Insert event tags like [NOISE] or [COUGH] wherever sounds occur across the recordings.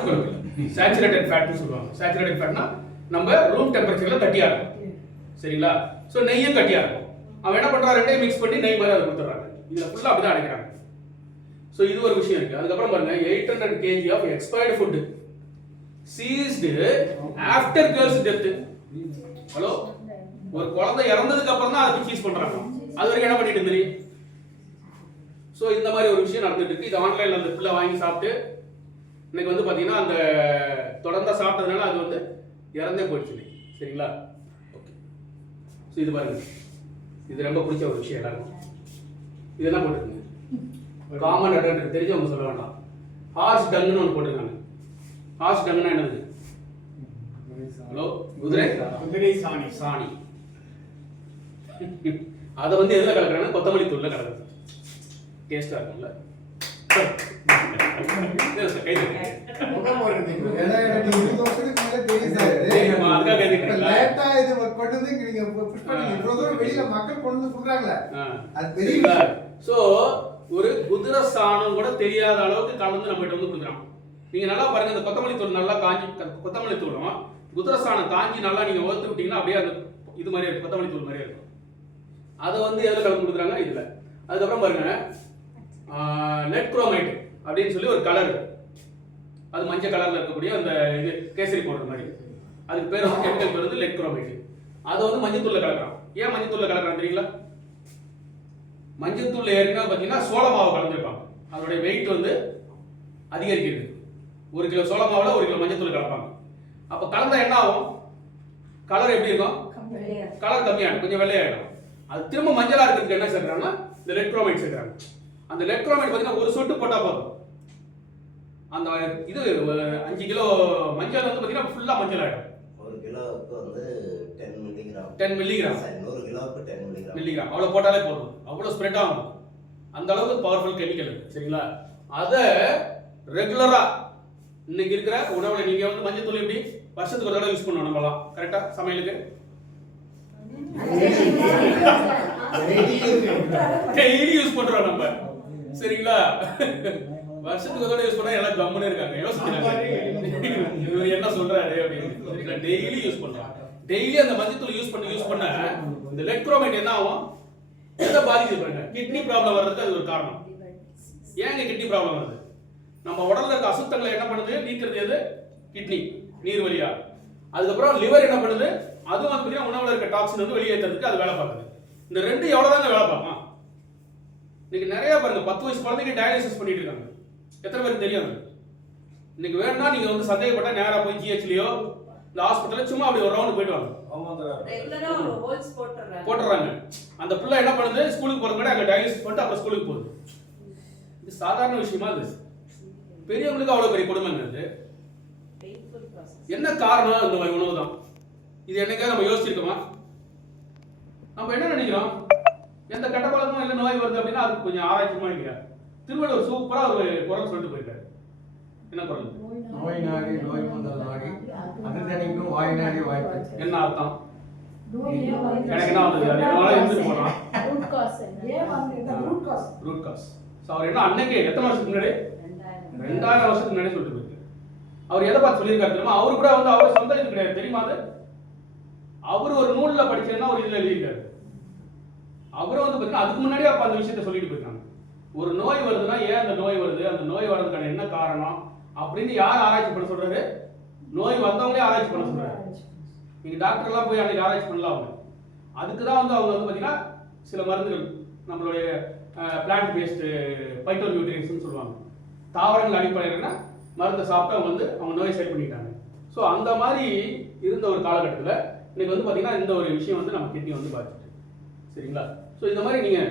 சாப்பிட்டு கொழுப்பு சேச்சுரேட்டட் ஃபேட்னு சொல்லுவாங்க. சேச்சுரேட்டட் ஃபேட்னா நம்ம ரூம் டெம்பரேச்சர்ல கட்டியாக இருக்கும். சரிங்களா? ஸோ நெய்யும் கட்டியாக இருக்கும். அவன் என்ன பண்றான்? ரெண்டையும் மிக்ஸ் பண்ணி நெய் மாதிரி அதை கொடுத்துட்றாங்க. ஃபுல்லாக அப்படி அப்படிதான் அடைக்கிறாங்க ஸோ இது ஒரு விஷயம் இருக்கு. அதுக்கப்புறம் பாருங்க eight hundred KG of expired food seized after girl's death hello ஒரு குழந்தை இறந்ததுக்கு அப்புறம் தான் அதுக்கு சீஸ் பண்ணுறாங்க அது வரைக்கும் என்ன பண்ணிட்டு இருந்தீங்க ஸோ இந்த மாதிரி ஒரு விஷயம் நடந்துட்டு இருக்கு. இது ஆன்லைன்ல அந்த பிள்ளை வாங்கி சாப்பிட்டு இன்னைக்கு வந்து பாத்தீங்கன்னா அந்த தொடர்ந்து சாப்பிட்டதுனால அது வந்து இறந்தே போயிடுச்சு இன்னைக்கு. சரிங்களா? ஓகே ஸோ இது பாருங்க. இது ரொம்ப பிடிச்ச ஒரு விஷயம் எல்லாருக்கும். இதெல்லாம் போட்டுருங்க காமன் அட்வான்டேஜ் தெரிஞ்சவங்க சொல்ல வேண்டாம். ஹார்ஸ் டங்குன்னு ஒன்று போட்டிருக்காங்க. ஹார்ஸ் டங்குன்னா என்னது? ஹலோ குதிரை? குதிரை சாணி. சாணி. [LAUGHS] அதை வந்து எதுல கலக்குறாங்க கொத்தமல்லி தூள்ல கலக்குறது டேஸ்டா இருக்கும்ல. முகம் ஒரு இது கொண்டு வந்து இங்க நீங்க தூரம் வெளியில மக்கள் கொண்டு வந்து சொல்றாங்களே. அது பெரிய சரிங்களா? ஒரு குதிரை சாணம் கூட தெரியாத அளவுக்கு கலந்து நம்ம கிட்ட வந்து கொடுக்குறான் நீங்க நல்லா பாருங்க இந்த கொத்தமல்லி தூள் நல்லா காஞ்சி க- கொத்தமல்லி தூளும் குதிரை சாணம் காஞ்சி நல்லா நீங்க வறுத்து விட்டீங்கன்னா அப்படியே அந்த இது மாதிரி இருக்கும் கொத்தமல்லி தூள் மாதிரியே இருக்கும் அதை வந்து எதில் கலந்து கொடுக்குறாங்க இதுல அதுக்கப்புறம் பாருங்க நெட் குரோமைட் அப்படின்னு சொல்லி ஒரு கலர் அது மஞ்சள் கலர்ல இருக்கக்கூடிய அந்த இது கேசரி பவுடர் மாதிரி. அதுக்கு பேர் வந்து கெமிக்கல் பேர் வந்து லெட் குரோமைட் அதை வந்து மஞ்சள் கலக்குறான் ஏன் மஞ்சள் தூள்ல கலக்குறான் தெரியுங்களா? மஞ்சள் தூள் ஏற்கனவே பார்த்தீங்கன்னா சோள மாவு கலந்துருப்பாங்க. அதனுடைய வெயிட் வந்து அதிகரிக்கிறது. ஒரு கிலோ சோள மாவில் ஒரு கிலோ மஞ்சள் தூள் கலப்பாங்க. அப்போ கலந்தா என்ன ஆகும்? கலர் எப்படி இருக்கும்? கலர் கம்மியாகும் கொஞ்சம் வெள்ளையாயிடும். அது திரும்ப மஞ்சளாக இருக்கிறதுக்கு என்ன சேர்க்குறாங்கன்னா இந்த லெட் குரோமைட் சேர்க்குறாங்க. அந்த லெட் குரோமைட் பார்த்தீங்கன்னா ஒரு சொட்டு போட்டால் போதும். அந்த இது அஞ்சு கிலோ மஞ்சள் வந்து பார்த்தீங்கன்னா ஃபுல்லா மஞ்சள் ஆயிடும். ஒரு கிலோவுக்கு வந்து டென் மில்லிகிராம் 10 milligram. சாரி நூறு கிலோவுக்கு டென் மில்லிகிராம் மில்லிகிராம் அவ்வளோ போட்டாலே போதும். அவ்வளோ ஸ்ப்ரெட் ஆகும். அந்த அளவுக்கு பவர்ஃபுல் கெமிக்கல் சரிங்களா? அதை ரெகுலரா இன்னைக்கு இருக்கிற உணவுல நீங்க வந்து மஞ்சள் தூள் எப்படி? வருஷத்துக்கு ஒரு தடவை யூஸ் பண்ணணும் நம்மலாம் கரெக்டா சமையலுக்கு? [LAUGHS] டெய்லி யூஸ் பண்றோம் நம்ம. சரிங்களா? [LAUGHS] வருஷத்துக்கு ஒரு யூஸ் பண்ணா எல்லாம் கம்முன்னு இருக்காங்க. யோசிக்கிறாங்க. இவர் என்ன சொல்றாரு அப்படின்னு. டெய்லி யூஸ் பண்றாங்க டெய்லி அந்த மஞ்சள் யூஸ் பண்ணி யூஸ் பண்ண இந்த லெட் குரோமைட் என்ன ஆகும்? எதை பாதிக்குது பாருங்க. கிட்னி ப்ராப்ளம் வர்றதுக்கு அது ஒரு காரணம். ஏங்க கிட்னி ப்ராப்ளம் வருது? நம்ம உடல்ல இருக்க அசுத்தங்களை என்ன பண்ணுது? நீக்கிறது எது? கிட்னி நீர் வழியா. அதுக்கப்புறம் லிவர் என்ன பண்ணுது? அதுவும் வந்து பார்த்தீங்கன்னா உணவுல இருக்க டாக்ஸின் வந்து வெளியேற்றுறதுக்கு அது வேலை பார்க்குது. இந்த ரெண்டு எவ்வளவுதாங்க வேலை பார்க்கலாம்? இன்னைக்கு நிறைய பாருங்க பத்து வயசு குழந்தைங்க டயாலிசிஸ் பண்ணிட்டு இருக்காங்க. எத்தனை பேருக்கு தெரியும்? இன்னைக்கு வேணும்னா நீங்க வந்து சந்தேகப்பட்ட நேரா போய் ஜிஹெச்லயோ இந்த ஹாஸ்பிட்டல்ல சும்மா அப்படி ஒரு ரவுண்ட் போயிட்டு வாங்க. போட்டுறாங்க அந்த பிள்ளை என்ன பண்ணுது? ஸ்கூலுக்கு போறது கூட அங்க டயாலிசிஸ் பண்ணிட்டு அப்புறம் ஸ்கூலுக்கு போகுது. இது சாதாரண விஷயமா இது பெரியவங்களுக்கு அவ்வளவு பெரிய கொடுமைங்க இது பெயின்ஃபுல் ப்ராசஸ் என்ன காரணம் இந்த மாதிரி உணவு தான்? இது என்னைக்காவது நம்ம யோசிச்சிருக்கோமா? நம்ம என்ன நினைக்கிறோம்? எந்த கெட்ட பழக்கமும் இல்லை நோய் வருது அப்படின்னா அதுக்கு கொஞ்சம் ஆராய்ச்சி பண்ணிக்க திருவள்ளுவர் சூப்பரா ஒரு குரல் சொல்லிட்டு போயிருக்காரு என்ன குரல்? நோய் நாடி நோய் முதல் நாடி அது தணிக்கும் வாய் நாடி வாய்ப்பு என்ன அர்த்தம்? எனக்கு என்ன வந்தது? அது என்னால இருந்து போறான். ரூட் காஸ் ஸோ அவர் என்ன அன்னைக்கு எத்தனை வருஷத்துக்கு முன்னாடி? ரெண்டாயிரம் வருஷத்துக்கு முன்னாடி சொல்லிட்டு அவர் எதை பார்த்து சொல்லியிருக்காரு தெரியுமா? அவர் கூட வந்து அவர் சொந்த இது கிடையாது. தெரியுமா அது? அவர் ஒரு நூல்ல படிச்சேன்னா ஒரு இதுல எழுதியிருக்காரு. அவரும் வந்து பார்த்தீங்கன்னா அதுக்கு முன்னாடியே அப்ப அந்த விஷயத்த சொல்லிட்டு ஒரு நோய் வருதுன்னா ஏன் அந்த நோய் வருது? அந்த நோய் வர்றதுக்கான என்ன காரணம்? அப்படின்னு யார் ஆராய்ச்சி பண்ண சொல்றாரு? நோய் வந்தவங்களே ஆராய்ச்சி பண்ண சொல்றாரு. நீங்க டாக்டர்லாம் போய் அன்னைக்கு ஆராய்ச்சி பண்ணலாம் அவங்க. அதுக்கு தான் வந்து அவங்க வந்து பார்த்தீங்கன்னா சில மருந்துகள் நம்மளுடைய பிளான்ட் பேஸ்டு பைட்டோ நியூட்ரியன்ஸ்னு சொல்லுவாங்க. தாவரங்கள் அடிப்படையில்னா மருந்தை சாப்பிட்டு அவங்க வந்து அவங்க நோயை சரி பண்ணிட்டாங்க ஸோ அந்த மாதிரி இருந்த ஒரு காலகட்டத்தில் இன்னைக்கு வந்து பார்த்தீங்கன்னா இந்த ஒரு விஷயம் வந்து நம்ம கிட்னி வந்து பார்த்துட்டு சரிங்களா? ஸோ இந்த மாதிரி நீங்கள்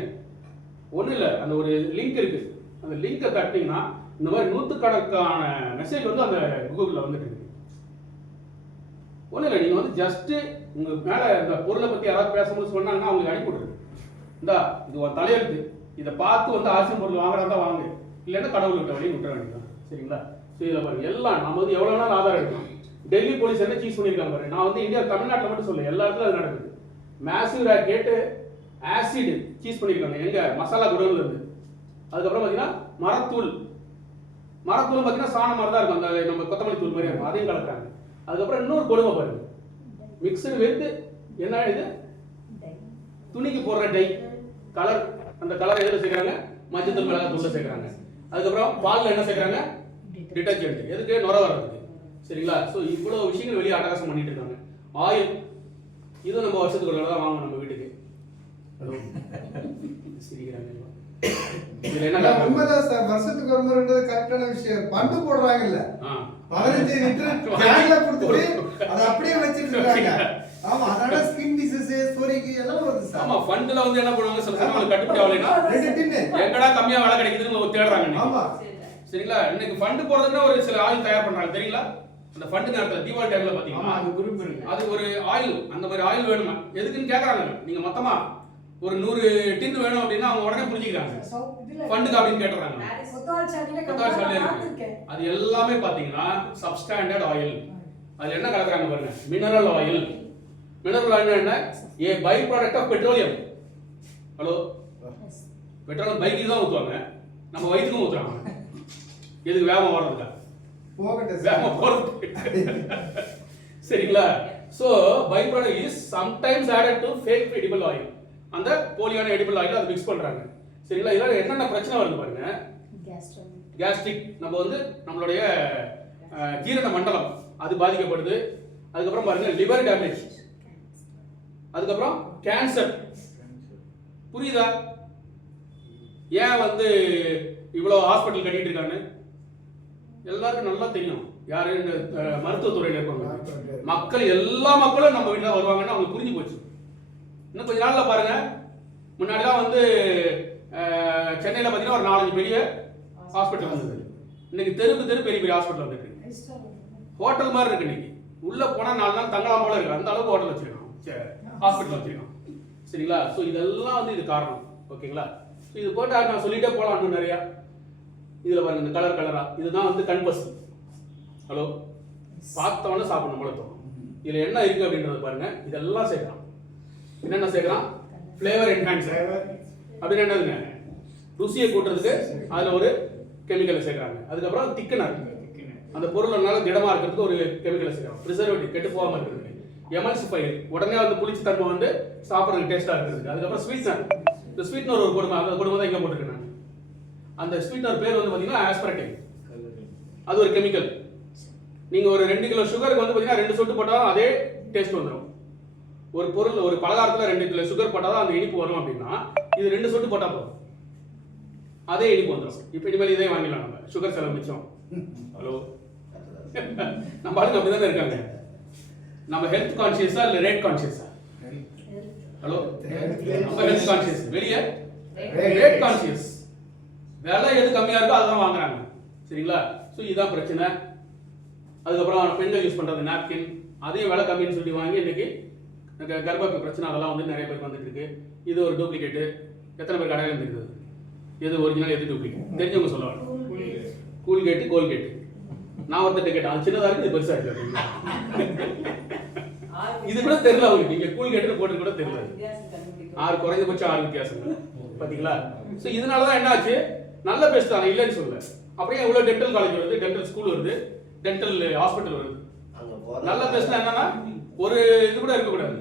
ஒன்றும் இல்லை அந்த ஒரு லிங்க் இருக்குது அந்த லிங்கை தட்டிங்கன்னா இந்த மாதிரி நூற்றுக்கணக்கான மெசேஜ் வந்து அந்த கூகுளில் வந்துட்டு இருக்கு. ஒன்றும் இல்லை நீங்கள் வந்து ஜஸ்ட்டு உங்கள் மேலே இந்த பொருளை பற்றி யாராவது பேசும்போது சொன்னாங்கன்னா அவங்களுக்கு அனுப்பி இந்தா இது ஒரு தலையெழுத்து. இதை பார்த்து வந்து ஆசிரியர் பொருள் வாங்குறதா தான் வாங்கு. இல்லைன்னா கடவுள் விட்ட வழியும் விட்டுற வேண்டியதான் சரிங்களா? ஸோ இதில் பாருங்க. எல்லாம் நம்ம வந்து எவ்வளோ நாள் ஆதாரம் எடுக்கணும் டெல்லி போலீஸ் என்ன சீஸ் பண்ணியிருக்காங்க பாருங்க நான் வந்து இந்தியா தமிழ்நாட்டில் மட்டும் சொல்ல எல்லா இடத்துலையும் அது நடக்குது. மேசிவ் கேட்டு ஆசிட் சீஸ் பண்ணியிருக்காங்க எங்க? மசாலா குடோன்ல இருந்து. அதுக்கப்புறம் பார்த்தீங்கன்னா மரத்தூள். மரத்தூள் பார்த்தீங்கன்னா சாணம் மாதிரி தான் இருக்கும். அந்த நம்ம கொத்தமல்லி தூள் மாதிரி இருக்கும். அதையும் கலக்குறாங்க. அதுக்கப்புறம் இன்னொரு கொடுமை பாருங்க. மிக்சர் வெந்து என்ன இது? துணிக்கு போடுற டை. கலர் அந்த கலர் எதில் சேர்க்குறாங்க? மஞ்சள் மிளகாய் தூள் சேர்க்குறாங்க. அதுக்கப்புறம் பாலில் என்ன சேர்க்குறாங்க? டிட்டர்ஜென்ட் எதுக்கு? நுர வர்றதுக்கு. சரிங்களா? ஸோ இவ்வளோ விஷயங்கள் வெளியே அட்டகாசம் பண்ணிட்டு இருக்காங்க. ஆயில் இதுவும் நம்ம வருஷத்துக்கு ஒரு தடவை தான் வாங்கணும் ஹலோ. சிரிக்கிறாங்க? உண்மைதான் சார். வருஷத்துக்கு ஒரு கரெக்டான விஷயம். பண்டு போடுறாங்கல்ல. பதினஞ்சு லிட்டர் [LAUGHS] கேன்ல கொடுத்துட்டு அதை அப்படியே வச்சிட்டு இருக்காங்க. [LAUGHS] ஆமா அதனால ஸ்கின் டிசீஸ் சோரிக்கு எல்லாம் வருது ஆமா சார் ஃபண்ட்ல வந்து என்ன பண்ணுவாங்க சில சமயம் கட்டுப்படி ரெண்டு எங்கடா கம்மியா விலை கிடைக்குதுன்னு தேடுறாங்க. ஆமா. சரி. சரிங்களா? இன்னைக்கு ஃபண்ட் போறதுன்னா ஒரு சில ஆயில் தயார் பண்றாங்க. தெரியுங்களா? அந்த ஃபண்ட் நேரத்துல தீபாவளி டைம்ல பாத்தீங்கன்னா அது குறிப்பு இருக்கு. அது ஒரு ஆயில் அந்த மாதிரி ஆயில் வேணுமா? எதுக்குன்னு கேக்குறாங்க நீங்க மொத்தமா ஒரு நூறு டின் வேணும் அப்படின்னா அவங்க உடனே புரிஞ்சுக்கிறாங்க. ஃபண்டுக்கு அப்படின்னு கேட்டுறாங்க. அது எல்லாமே பாத்தீங்கன்னா சப்ஸ்டாண்டர்ட் ஆயில் அதுல என்ன கலக்குறாங்க பாருங்க? மினரல் ஆயில் மினரல் ஆயில் என்ன? A by product of petroleum hello petrol bike தான் ஊத்துவாங்க. நம்ம வயிற்றுக்கும் ஊத்துறாங்க. எதுக்கு வேகமா ஓடுறதுக்கா? போகட்டும் வேகமா சார் போறது. [LAUGHS] சரிங்களா? So by product is sometimes added to fake edible oil அந்த போலியான எடிபிள் ஆயில் அதை மிக்ஸ் பண்றாங்க. சரிங்களா? இதெல்லாம் என்னென்ன பிரச்சனை வருது பாருங்க. கேஸ்ட்ரிக் நம்ம வந்து நம்மளுடைய ஜீரண மண்டலம் அது பாதிக்கப்படுது. அதுக்கப்புறம் பாருங்க லிவர் டேமேஜ் அதுக்கப்புறம் கேன்சர் புரியுதா? ஏன் வந்து இவ்வளோ ஹாஸ்பிட்டல் கட்டிட்டு இருக்காங்க? எல்லாருக்கும் நல்லா தெரியும். யாரு? இந்த மருத்துவத்துறையில இருப்பாங்க. மக்கள் எல்லா மக்களும் நம்ம வீட்டில் வருவாங்கன்னு அவங்களுக்கு புரிஞ்சு போச்சு. இன்னும் கொஞ்ச நாள்ல பாருங்க. முன்னாடிலாம் வந்து சென்னையில பார்த்தீங்கன்னா ஒரு நாலஞ்சு பெரிய ஹாஸ்பிட்டல் வந்தது இன்னைக்கு தெருக்கு தெரு பெரிய பெரிய ஹாஸ்பிட்டல் வந்துருக்கு ஹோட்டல் மாதிரி இருக்கு இன்னைக்கு. உள்ள போனா நாலு நாள் தங்கலாம் போல இருக்கு. அந்த அளவுக்கு ஹோட்டல் வச்சிருக்கோம் ஹாஸ்பிட்டல் வச்சிருக்கோம் சரிங்களா? ஸோ இதெல்லாம் வந்து இது காரணம். ஓகேங்களா? இது போட்டு நான் சொல்லிட்டே போகலாம் இன்னும் நிறையா. இதில் பாருங்க இந்த கலர் கலரா இதுதான் வந்து கண் பசு. ஹலோ பார்த்தவொன்னே சாப்பிடணும் போல தோணும். இதில் என்ன இருக்கு அப்படின்றத பாருங்க. இதெல்லாம் சேர்க்கலாம். என்னென்ன சேர்க்கலாம்? ஃப்ளேவர் என்ஹான்சர் அப்படின்னு என்னதுங்க? ருசியை கூட்டுறதுக்கு அதில் ஒரு கெமிக்கலை சேர்க்குறாங்க. அதுக்கப்புறம் திக்கனர் அந்த பொருள்னால திடமா இருக்கிறதுக்கு ஒரு கெமிக்கலை சேர்க்குறோம் ப்ரிசர்வேட்டிவ் கெட்டு போகாம இருக்கிறதுக்கு. எமல்சிஃபைர் உடனே வந்து புளிச்சு தன்மை வந்து சாப்பிட்றதுக்கு டேஸ்ட்டாக இருக்கிறதுக்கு. அதுக்கப்புறம் ஸ்வீட்னர் இந்த ஸ்வீட்னர் ஒரு கொடுமை அந்த கொடுமை தான் இங்கே போட்டிருக்கேன் அந்த ஸ்வீட்னர் பேர் வந்து பார்த்தீங்கன்னா ஆஸ்பரட்டின் அது ஒரு கெமிக்கல் நீங்க ஒரு ரெண்டு கிலோ சுகருக்கு வந்து பார்த்தீங்கன்னா ரெண்டு சொட்டு போட்டாலும் அதே டேஸ்ட் வந்துடும் ஒரு பொருள் ஒரு பலகாரத்தில் ரெண்டு கிலோ சுகர் போட்டால் தான் அந்த இனிப்பு வரும் அப்படின்னா இது ரெண்டு சொட்டு போட்டால் போதும். அதே இனிப்பு வந்துடும் இப்போ இனிமேல் இதே வாங்கிடலாம் நம்ம. சுகர் செலவு மிச்சம். ஹலோ நம்ம ஆளுங்க அப்படி தானே இருக்காங்க. நம்ம ஹெல்த் கான்சியஸா இல்லை ரேட் கான்சியஸா ஹலோ நம்ம ஹெல்த் கான்சியஸ் வெளியே? ரேட் கான்சியஸ் விலை எது கம்மியா இருக்கோ அதுதான் வாங்குறாங்க. சரிங்களா? ஸோ இதுதான் பிரச்சனை. அதுக்கப்புறம் பெண்கள் யூஸ் பண்றது நாப்கின் அதையும் விலை கம்மின்னு சொல்லி வாங்கி இன்னைக்கு கர்ப்பப்பை பிரச்சனை அதெல்லாம் வந்து நிறைய பேருக்கு வந்துட்டு இருக்கு. இது ஒரு டூப்ளிகேட்டு எத்தனை பேருக்கு அடையாளம் தெரியுது? எது ஒரிஜினல் எது டூப்ளிகேட் தெரிஞ்சவங்க சொல்லுவாங்க கூல்கேட்டு கோல்கேட்டு நான் ஒருத்தர் கேட்டேன் அது சின்னதா இருக்கு இது பெருசா இருக்கு. அப்படின்னு. இது கூட தெரியல அவங்களுக்கு. நீங்க கூல்கேட்டு போட்டு கூட தெரியல வித்தியாசம். ஆறு குறைந்தபட்சம் ஆறு வித்தியாசங்கள் பாத்தீங்களா? சோ இதனால தான் என்ன ஆச்சு நல்ல பேஸ்ட் தானே இல்லைன்னு சொல்லல. அப்படியே இவ்வளவு டென்டல் காலேஜ் வருது டென்டல் ஸ்கூல் வருது டென்டல் ஹாஸ்பிட்டல் வருது. நல்ல பேஸ்ட்னா என்னன்னா ஒரு இது கூட இருக்கக்கூடாது.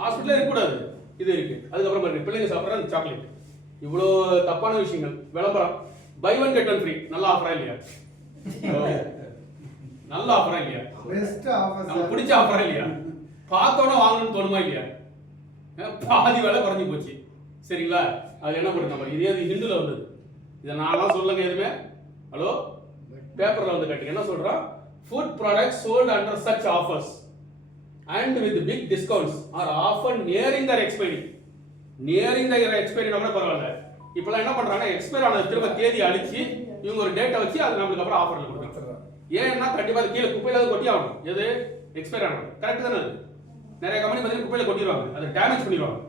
ஹாஸ்பிட்டலே இருக்கக்கூடாது. இது இருக்கு. அதுக்கப்புறம் பிள்ளைங்க சாப்பிட்ற அந்த சாக்லேட் இவ்வளோ தப்பான விஷயங்கள். விளம்பரம். Buy one get one free நல்ல ஆஃபரா இல்லையா? நல்ல ஆஃபரா இல்லையா? பெஸ்ட் ஆஃபர் நம்ம பிடிச்ச ஆஃபரா இல்லையா? பார்த்தோன்னே வாங்கணும்னு தோணுமா இல்லையா? பாதி விலை குறைஞ்சி போச்சு. சரிங்களா? அது என்ன பண்ணுறது நம்ம இதே இது ஹிந்துல வந்தது. இதை நான்லாம் சொல்லுங்க எதுவுமே. ஹலோ பேப்பர்ல வந்து கட்டுங்க. என்ன சொல்றோம் food products sold under such offers and with big discounts are offer nearing the expiry nearing the expiry கூட பரவாயில்ல. இப்பெல்லாம் என்ன பண்றாங்க? எக்ஸ்பைரி ஆனது திரும்ப தேதி அழிச்சு இவங்க ஒரு டேட்டை வச்சு அது நம்மளுக்கு அப்புறம் ஆஃபர்ல கொடுக்குறாங்க. ஏன்னா கண்டிப்பா அது கீழே குப்பையில கொட்டி ஆகணும் எது? எக்ஸ்பைர் ஆனது. கரெக்ட் தானே அது? நிறைய கம்பெனி பார்த்தீங்கன்னா குப்பையில கொட்டிடுவாங்க. அதை டேமேஜ் பண்ணிடுவாங்க.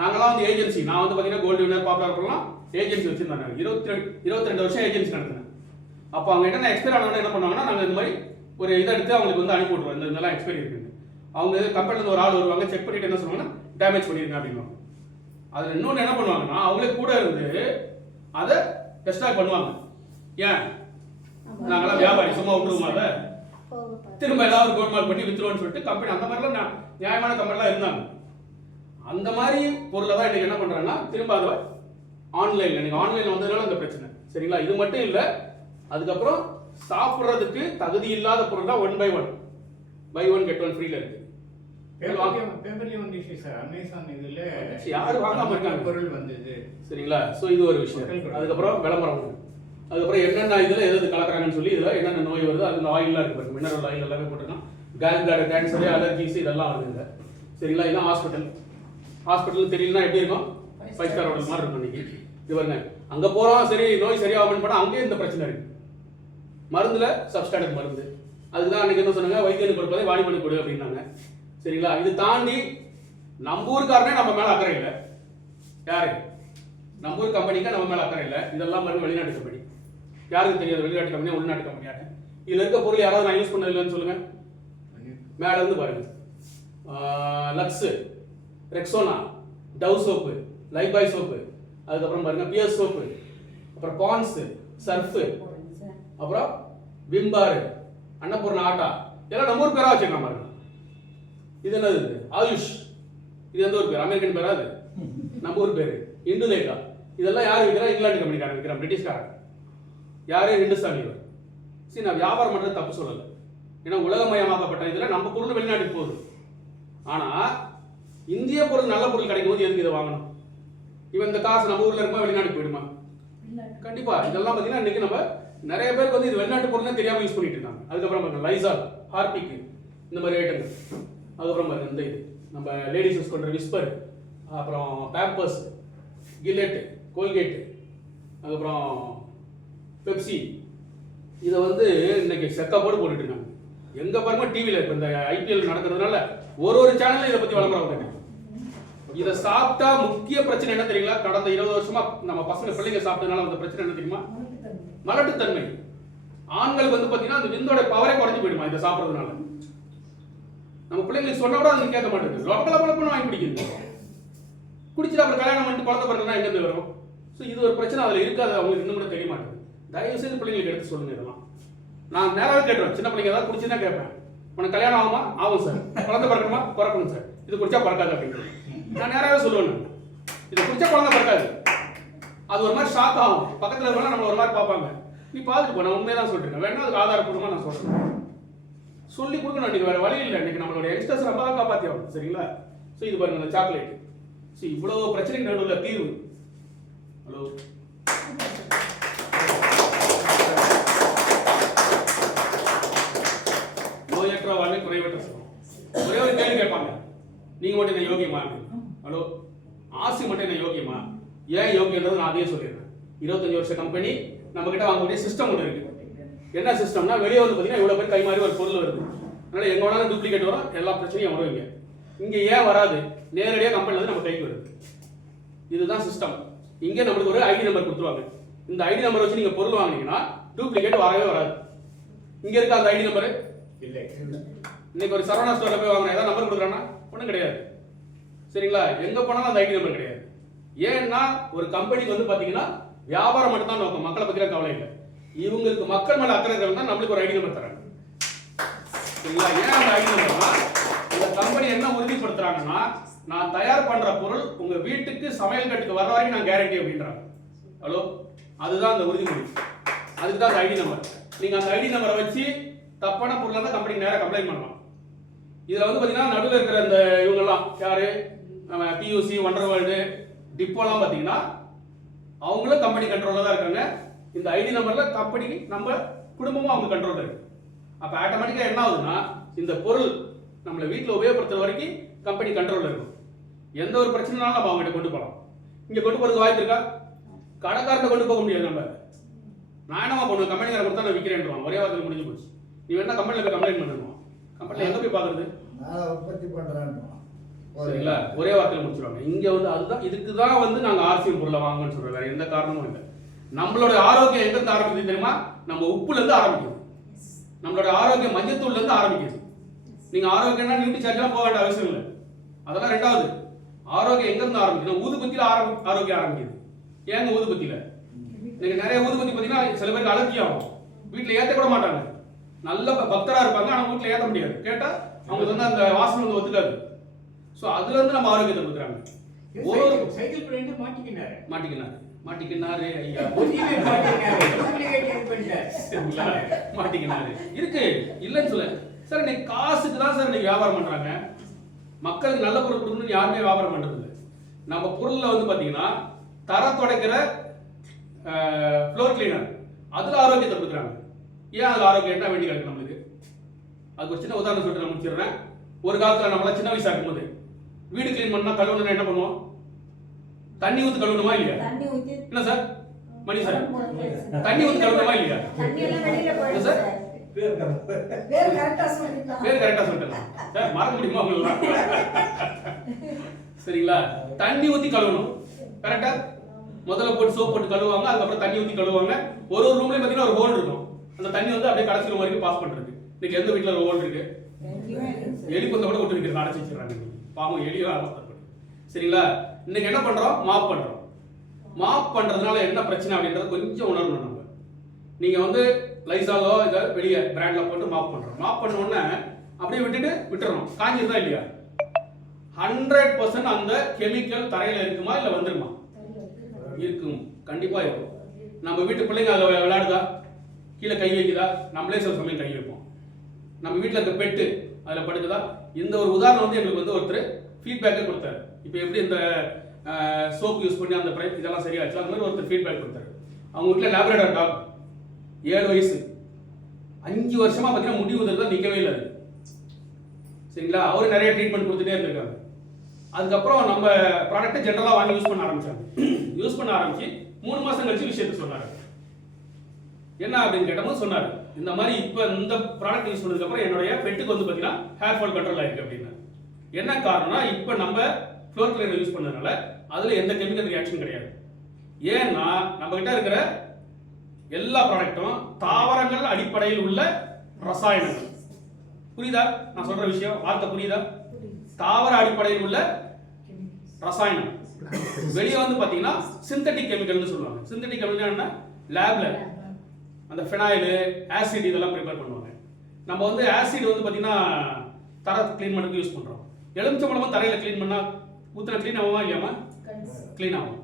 நாங்களாம் வந்து ஏஜென்சி நான் வந்து பார்த்தீங்கன்னா கோல்டு வினர் பாப்புலர் பண்ணலாம் ஏஜென்சி வச்சிருந்தாங்க. இருபத்தி ரெண்டு இருபத்தி ரெண்டு வருஷம் ஏஜென்சி நடத்தினேன். அப்போ அவங்க என்னென்ன எக்ஸ்பைர் ஆனவங்க என்ன பண்ணுவாங்கன்னா நாங்கள் இந்த மாதிரி ஒரு இதை எடுத்து அவங்களுக்கு வந்து அனுப்பி விட்ருவோம் இந்த இதெல்லாம் எக்ஸ்பைரி இருக்குன்னு. அவங்க கம்பெனிலேருந்து ஒரு ஆள் வருவாங்க செக் பண்ணிட்டு என்ன சொல்லுவாங்கன்னா டேமேஜ் பண்ணிருங்க அப்படின்னு அதில் இன்னொன்று என்ன பண்ணுவாங்கன்னா அவங்களே கூட இருந்து அதை டெஸ்டாக் பண்ணுவாங்க. ஏன்? நாங்களாம் வியாபாரி சும்மா விட்டுருவோம்ல திரும்ப ஏதாவது கோல்மால் பண்ணி வித்துருவோம்னு சொல்லிட்டு கம்பெனி அந்த மாதிரிலாம் நியாயமான கம்பெனிலாம் இருந்தாங்க. அந்த மாதிரி பொருளை தான் இன்றைக்கி என்ன பண்ணுறாங்கன்னா திரும்ப அதை ஆன்லைனில் நீங்க ஆன்லைனில் வந்ததுனால அந்த பிரச்சனை. சரிங்களா? இது மட்டும் இல்லை அதுக்கப்புறம் சாப்பிட்றதுக்கு தகுதி இல்லாத பொருள் தான் one buy one buy one get one ஃப்ரீல இருக்கு. பேப்பர்லயும் வந்துச்சு சார் அமேசான் இதுல. யாரு வாங்காம இருக்காங்க? பொருள் வந்தது. சரிங்களா? ஸோ இது ஒரு விஷயம். அதுக்கப்புறம் விளம்பரம். அதுக்கப்புறம் என்னென்ன இதில் எது கலக்குறாங்கன்னு சொல்லி இதில் என்னென்ன நோய் வருது அதில் ஆயிலாம் இருக்கு பாருங்க. மினரல் ஆயில் எல்லாமே போட்டிருக்கான். கேல் பிளாடர் கேன்சரு அலர்ஜிஸ் இதெல்லாம் வருது சரிங்களா? இதான் ஹாஸ்பிட்டல் ஹாஸ்பிட்டல் தெரியலனா எப்படி இருக்கும்? ஃபைவ் ஸ்டார் ஹோட்டல் மாதிரி இருக்கும் இன்னைக்கு. இது பாருங்க. அங்கே போகிறோம் சரி நோய் சரியாகணும்னு போனால் அங்கேயும் இந்த பிரச்சனை இருக்கு. மருந்துல சப்ஸ்டாண்டர்ட் மருந்து. அதுக்கு தான் அன்னைக்கு என்ன சொன்னாங்க? வைத்தியனுக்கு கொடுப்பதை வாணி பண்ணி கொடு அப்படின்னாங்க. சரிங்களா? இது தாண்டி நம்ம ஊருக்காரனே நம்ம மேல அக்கறை இல்லை. யாரு? நம்ம ஊர் கம்பெனிக்கு நம்ம மேல அக்கறை இல்லை. இதெல்லாம் மறுபடியும் வெளிநாட்டு கம்பெனி யாருக்கு தெரியாது? வெளிநாட்டு கம்பெனி உள்நாட்டு கம்பெனியாரு இதுல இருக்க பொருள் யாராவது நான் யூஸ் பண்ணது இல்லைன்னு சொல்லுங்க. மேல இருந்து பாருங்க. Lux Rexona Dove soap Lifebuoy soap அதுக்கப்புறம் பாருங்க பியர் சோப்பு அப்புறம் பான்ஸ் சர்ஃபு அப்புறம் விம்பார் அன்னபூர்ணா ஆட்டா. இதெல்லாம் நம்ம ஊர் பேரா வச்சிருக்கான் பாருங்க. இது என்னது? ஆயுஷ். இது எந்த ஊர் பேர்? அமெரிக்கன் பேரா அது? நம்ம ஊர் பேரு. இந்துலேகா இதெல்லாம் யார் விற்கிறா இங்கிலாந்து கம்பெனிக்காரன் விற்கிறான் பிரிட்டிஷ்காரன். யாரு? ஹிந்துஸ்தானி சரி நான் வியாபாரம் பண்றது தப்பு சொல்லலை. ஏன்னா உலகமயமாக்கப்பட்ட இதுல நம்ம பொருள் வெளிநாட்டுக்கு போகுது. ஆனா இந்திய பொருள் நல்ல பொருள் கிடைக்கும் போது எதுக்கு இதை வாங்கணும்? இவன் இந்த காசு நம்ம ஊர்ல இருக்குமா வெளிநாட்டுக்கு போயிடுமா? கண்டிப்பா. இதெல்லாம் பாத்தீங்கன்னா இன்னைக்கு நம்ம நிறைய பேருக்கு வந்து இது வெளிநாட்டு பொருள்னு தெரியாம யூஸ் பண்ணிட்டு அதுக்கப்புறம் பாருங்க லைசால் ஹார்பிக் இந்த மாதிரி ஐட்டங்கள் அதுக்கப்புறம் பாருங்க இந்த இது. நம்ம லேடிஸ் யூஸ் பண்ற விஸ்பர் அப்புறம் பேம்பர்ஸ் கில்லெட் கோல்கேட் அதுக்கப்புறம் பெப்சி இதை வந்து இன்னைக்கு செக்கா போட்டு போட்டுட்டு இருக்காங்க. எங்க பாருங்க டிவியில் இப்போ இந்த ஐபிஎல் நடக்கிறதுனால ஒரு ஒரு சேனல்ல இதை பத்தி விளம்பரம் வருங்க இதை சாப்பிட்டா முக்கிய பிரச்சனை என்ன தெரியுங்களா? கடந்த இருபது வருஷமா நம்ம பசங்க பிள்ளைங்க சாப்பிட்டதுனால வந்த பிரச்சனை என்ன தெரியுமா? மலட்டுத்தன்மை ஆண்களுக்கு வந்து பார்த்தீங்கன்னா அந்த விந்தோட பவரே குறைஞ்சு போயிடுமா இதை சாப்பிட்றதுனால? நம்ம பிள்ளைங்களுக்கு சொன்னா கூட அது கேட்க மாட்டேங்குது. லொப்பல லொப்பலன்னு வாங்கி குடிக்குது. குடிச்சிட்டு அப்புறம் கல்யாணம் பண்ணிட்டு குழந்தை பிறகுனா எங்கேருந்து வரும்? ஸோ இது ஒரு பிரச்சனை அதில் இருக்காது. அவங்களுக்கு இன்னும் கூட தெரிய மாட்டேங்குது. தயவு செய்து பிள்ளைங்களுக்கு எடுத்து சொல்லுங்க இதெல்லாம். நான் நேராகவே கேட்டுருவேன். சின்ன பிள்ளைங்க ஏதாவது குடிச்சுதான் கேட்பேன். உனக்கு கல்யாணம் ஆகுமா? ஆகும் சார் குழந்தை பிறக்கணுமா? பிறக்கணும் சார் இது குடிச்சா பிறக்காது அப்படின்னு நான் நேராகவே சொல்லுவேன். இது குடிச்சா குழந்தை பிறக்காது. அது ஒரு மாதிரி ஷாக் ஆகும். பக்கத்தில் இருக்கவங்க நம்ம ஒரு மாதிரி பார்ப்பாங்க. நீ பார்த்துட்டு போ நான் உண்மையை தான் சொல்லிருக்கேன் வேணா அதுக்கு ஆதாரப்பூர்வமாக நான் சொல்கிறேன் சொல்லி கொடுக்கணும் இன்னைக்கு வேறு வழி இல்லை. இன்றைக்கி நம்மளோட யங்ஸ்டர்ஸ் ரொம்ப தான் காப்பாற்றி ஆகணும் சரிங்களா? ஸோ இது பாருங்கள் இந்த சாக்லேட் ஸோ இவ்வளோ பிரச்சனை நடுவில் தீர்வு. ஹலோ நோயற்ற வாழ்வை குறைவற்ற சுகம் ஒரே ஒரு கேள்வி கேட்பாங்க. நீங்கள் மட்டும் என்ன யோகியமா? ஹலோ ஆசி மட்டும் என்ன யோகியமா? ஏன் யோகியன்றது நான் அதையே சொல்லிடுறேன். இருபத்தஞ்சு வருஷ கம்பெனி நம்ம கிட்ட வாங்கக்கூடிய சிஸ்டம் ஒன்று இருக்கு. என்ன சிஸ்டம்னா வெளியே வந்து பார்த்தீங்கன்னா இவ்வளோ பேர் கை மாறி ஒரு பொருள் வருது. அதனால எங்க வேணாலும் டூப்ளிகேட் வரும் எல்லா பிரச்சனையும் வரும் இங்க. இங்க ஏன் வராது? நேரடியாக கம்பெனில இருந்து நம்ம கைக்கு வருது. இதுதான் சிஸ்டம் இங்க நம்மளுக்கு ஒரு ஐடி நம்பர் கொடுத்துருவாங்க. இந்த ஐடி நம்பர் வச்சு நீங்க பொருள் வாங்குனீங்கன்னா டூப்ளிகேட் வரவே வராது. இங்க இருக்க அந்த ஐடி நம்பர் இல்லை. இன்னைக்கு ஒரு சரவணா ஸ்டோர்ல போய் வாங்கினா ஏதாவது நம்பர் கொடுக்குறான்னா ஒன்றும் கிடையாது. சரிங்களா? எங்க போனாலும் அந்த ஐடி நம்பர் கிடையாது. ஏன்னா ஒரு கம்பெனிக்கு வந்து பாத்தீங்கன்னா வியாபாரம் மட்டும் தான் நோக்கம். மக்களை பத்திலாம் கவலை இல்லை. இவங்களுக்கு மக்கள் மேல அக்கறை தான் நம்மளுக்கு ஒரு ஐடி நம்பர் தராங்க. சரிங்களா ஏன் அந்த ஐடி நம்பர்னா இந்த கம்பெனி என்ன உறுதிப்படுத்துறாங்கன்னா நான் தயார் பண்ற பொருள் உங்க வீட்டுக்கு சமையல் கட்டுக்கு வர வரைக்கும் நான் கேரண்டி அப்படின்றாங்க. ஹலோ அதுதான் அந்த உறுதிமொழி. அதுக்கு தான் அந்த ஐடி நம்பர் நீங்க அந்த ஐடி நம்பரை வச்சு தப்பான பொருளாக தான் கம்பெனி நேராக கம்ப்ளைண்ட் பண்ணலாம். இதுல வந்து பாத்தீங்கன்னா நடுவில் இருக்கிற இந்த இவங்கெல்லாம் யாரு? பியூசி ஒண்டர் வேர்ல்டு டிப்போலாம் பார்த்தீங்கன்னா அவங்களும் கம்பெனி கண்ட்ரோலில் தான் இருக்காங்க. இந்த ஐடி நம்பரில் கம்பெனி நம்ம குடும்பமும் அவங்க கண்ட்ரோலில் இருக்கு. அப்போ ஆட்டோமேட்டிக்காக என்ன ஆகுதுன்னா இந்த பொருள் நம்மளை வீட்டில் உபயோகப்படுத்துற வரைக்கும் கம்பெனி கண்ட்ரோலில் இருக்கும். எந்த ஒரு பிரச்சனைனாலும் நம்ம அவங்ககிட்ட கொண்டு போகலாம். இங்கே கொண்டு போகிறதுக்கு வாய்ப்பு இருக்கா? கடைக்காரத்தை கொண்டு போக முடியாது நம்ம. நான் என்னமா பண்ணுவேன்? கம்பெனிக்கார கொடுத்தா நான் விற்கிறேன் ஒரே வாரத்தில் முடிஞ்சு போச்சு. நீ வேணா கம்பெனியில் போய் கம்ப்ளைண்ட் பண்ணுவோம் கம்பெனியில் எங்கே போய் பார்க்குறது? நான் உற்பத்தி பண்றேன் சரிங்களா? ஒரே வார்த்தையில் முடிச்சிருவாங்க. இங்க வந்து அதுதான் இதுக்கு தான் வந்து நாங்க ஆர்சிஎம் பொருளை வாங்கன்னு சொல்றோம். வேற எந்த காரணமும் இல்லை. நம்மளோட ஆரோக்கியம் எங்கேருந்து ஆரம்பிக்குது தெரியுமா? நம்ம உப்புல இருந்து ஆரம்பிக்குது. நம்மளோட ஆரோக்கியம் மஞ்சத்தூள்ல இருந்து ஆரம்பிக்குது. நீங்க ஆரோக்கியம்னா நியூட்ரி சார்ஜ்லாம் போக வேண்டிய அவசியம் இல்லை. அதெல்லாம் ரெண்டாவது. ஆரோக்கியம் எங்க இருந்து ஆரம்பிக்குது? ஊதுபத்தியில ஆரம்பி ஆரோக்கியம் ஆரம்பிக்குது. ஏங்க ஊதுபத்தியில? இன்னைக்கு நிறைய ஊதுபத்தி பார்த்தீங்கன்னா சில பேருக்கு அலர்ஜி ஆகும். வீட்டில் ஏற்ற கூட மாட்டாங்க. நல்ல பக்தராக பக்தரா இருப்பாங்க ஆனால் வீட்டில் ஏற்ற முடியாது. கேட்டால் அவங்களுக்கு வந்து அந்த வாசனை வந்து ஒத்துக்காது. ஸோ அதுல இருந்து நம்ம ஆரோக்கியத்தை கொடுக்குறாங்க. ஒரு சைக்கிள் பிரிண்ட் மாட்டிக்கினாரு. மாட்டிக்கினாரு. மாட்டிக்கினாரு ஐயா. [LAUGHS] இருக்கு. இல்லைன்னு சொல்ல சார் இன்னைக்கு காசுக்கு தான் சார் இன்னைக்கு வியாபாரம் பண்றாங்க. மக்களுக்கு நல்ல பொருள் கொடுக்கணும்னு யாருமே வியாபாரம் பண்றது இல்லை நம்ம பொருள்ல வந்து பாத்தீங்கன்னா தர துடைக்கிற ஃப்ளோர் கிளீனர் அதுல ஆரோக்கியத்தை கொடுக்குறாங்க. ஏன் அதுல ஆரோக்கியம் என்ன வேண்டி கிடக்கு நம்மளுக்கு? அதுக்கு ஒரு சின்ன உதாரணம் சொல்லிட்டு நான் முடிச்சிடுறேன். ஒரு காலத்துல நம்மள சின்ன வயசா இருக்கும்போது வீடு க்ளீன் பண்ணா கழுவணும்னா என்ன பண்ணுவோம்? தண்ணி ஊத்து கழுவணுமா இல்லையா? தண்ணி ஊத்தி என்ன சார்? மணி சார். தண்ணி ஊத்தி கழுவணுமா இல்லையா? தண்ணி எல்லாம் வெளியில போயிடுது சார்? பேர் கரெக்டா சொல்லிட்டேன். சார் மறக்க முடியுமா சரிங்களா? தண்ணி ஊத்தி கழுவணும். கரெக்டா? முதல்ல போட்டு சோப் போட்டு கழுவுவாங்க அதுக்கப்புறம் தண்ணி ஊத்தி கழுவுவாங்க ஒரு ஒரு ரூம்லயும் பாத்தீங்கன்னா ஒரு ஹோல் இருக்கும். அந்த தண்ணி வந்து அப்படியே கடைசி வரைக்கும் பாஸ் பண்றது இன்னைக்கு எந்த வீட்ல ஒரு ஹோல் இருக்கு? எங்கேயுமே இல்லை சார். எலி கொத்த கூட விட்டு வைக்கிறது அடைச்சி வச்சிடறாங்க. பாவம் எலியும் அவஸ்தப்படும் சரிங்களா? இன்னைக்கு என்ன பண்ணுறோம் மாப் பண்ணுறோம் மாப் பண்ணுறதுனால என்ன பிரச்சனை அப்படின்றத கொஞ்சம் உணரணும் நம்ம. நீங்கள் வந்து லைசாலோ இதை வெளியே பிராண்டில் போட்டு மாப் பண்ணுறோம் மாப் பண்ண உடனே அப்படியே விட்டுட்டு விட்டுறணும். காஞ்சிருந்தா இல்லையா? ஹண்ட்ரட் பர்சன்ட் அந்த கெமிக்கல் தரையில் இருக்குமா இல்லை வந்துருமா? இருக்கும். கண்டிப்பாக இருக்கும். நம்ம வீட்டு பிள்ளைங்க அதை விளையாடுதா? கீழே கை வைக்குதா? நம்மளே சில சமயம் கை வைப்போம். நம்ம வீட்டில் இருக்க பெட்டு அதில் படுக்குதா இந்த ஒரு உதாரணம் வந்து எங்களுக்கு வந்து ஒருத்தர் ஃபீட்பேக்கே கொடுத்தாரு. இப்போ எப்படி இந்த சோப்பு யூஸ் பண்ணி அந்த பிரைஸ் இதெல்லாம் சரியாச்சு? அந்த மாதிரி ஒருத்தர் ஃபீட்பேக் கொடுத்தாரு. அவங்க வீட்டில் லேப்ரேட்டர் டாக் ஏழு வயசு. அஞ்சு வருஷமாக பார்த்தீங்கன்னா முடி உதறது நிற்கவே இல்லை சரிங்களா? அவரு நிறைய ட்ரீட்மெண்ட் கொடுத்துட்டே இருந்திருக்காங்க அதுக்கப்புறம் நம்ம ப்ராடக்ட்டை ஜென்ரலாக வாங்கி யூஸ் பண்ண ஆரம்பிச்சாங்க யூஸ் பண்ண ஆரம்பிச்சு மூணு மாதம் கழிச்சு விஷயத்தை சொன்னார். என்ன அப்படின்னு கேட்டபோது சொன்னார். இந்த மாதிரி இப்போ இந்த ப்ராடக்ட் யூஸ் பண்ணதுக்கு அப்புறம் என்னுடைய பெட்டுக்கு வந்து பார்த்தீங்கன்னா ஹேர் ஃபால் கண்ட்ரோல் ஆயிருக்கு அப்படின்னு. என்ன காரணம்னா இப்போ நம்ம ஃப்ளோர் கிளீனர் யூஸ் பண்ணதுனால அதுல எந்த கெமிக்கல் ரியாக்ஷன் கிடையாது. ஏன்னா நம்ம கிட்ட இருக்கிற எல்லா ப்ராடக்ட்டும் தாவரங்கள் அடிப்படையில் உள்ள ரசாயனங்கள். புரியுதா? நான் சொல்ற விஷயம் வார்த்தை புரியுதா? தாவர அடிப்படையில் உள்ள ரசாயனம். வெளியே வந்து பாத்தீங்கன்னா சிந்தட்டிக் கெமிக்கல்னு சொல்லுவாங்க. சிந்தட்டிக் கெமிக்கல் என்ன? லேப்ல அந்த ஃபினாயிலு ஆசிட் இதெல்லாம் ப்ரிப்பேர் பண்ணுவாங்க. நம்ம வந்து ஆசிட் வந்து பாத்தீங்கன்னா தர க்ளீன் பண்ணதுக்கு யூஸ் பண்றோம். எலுமிச்சம்பழமும் தரையில க்ளீன் பண்ணா ஊத்துன க்ளீன் ஆகுமா இல்லையாமா க்ளீன் ஆகும்.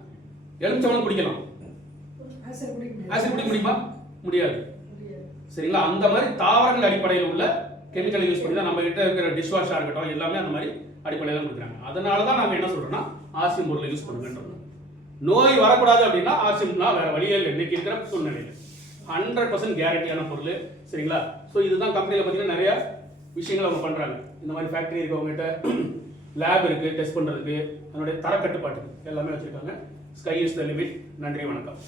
எலுமிச்சம்பழம் குடிக்கலாம். ஆசிட் குடிக்க முடியுமா? முடியாது. சரிங்களா? அந்த மாதிரி தாவரங்கள் அடிப்படையில் உள்ள கெமிக்கலை யூஸ் பண்ணி தான் நம்ம கிட்ட இருக்கிற டிஷ் வாஷாக இருக்கட்டும் எல்லாமே அந்த மாதிரி அடிப்படையில் தான் கொடுக்குறாங்க. அதனால தான் நாங்கள் என்ன சொல்றோம்னா ஆர்சியம் பொருளை யூஸ் பண்ணுங்கன்றோம். நோய் வரக்கூடாது அப்படின்னா ஆர்சியம்னா வேற வழியே இல்லை. இன்னைக்கு இருக்கிற சூழ்நிலையில். ஹண்ட்ரட் பர்சன்ட் கேரண்டியான பொருள் சரிங்களா? ஸோ இதுதான் கம்பெனியில் பார்த்தீங்கன்னா நிறையா விஷயங்கள் அவங்க பண்ணுறாங்க இந்த மாதிரி ஃபேக்ட்ரி இருக்கவங்ககிட்ட [CLEARS THROAT] லேப் இருக்குது டெஸ்ட் பண்ணுறதுக்கு அதனுடைய தரக்கட்டுப்பாட்டு எல்லாமே வச்சுருக்காங்க. ஸ்கை இஸ் த லிமிட் நன்றி வணக்கம்.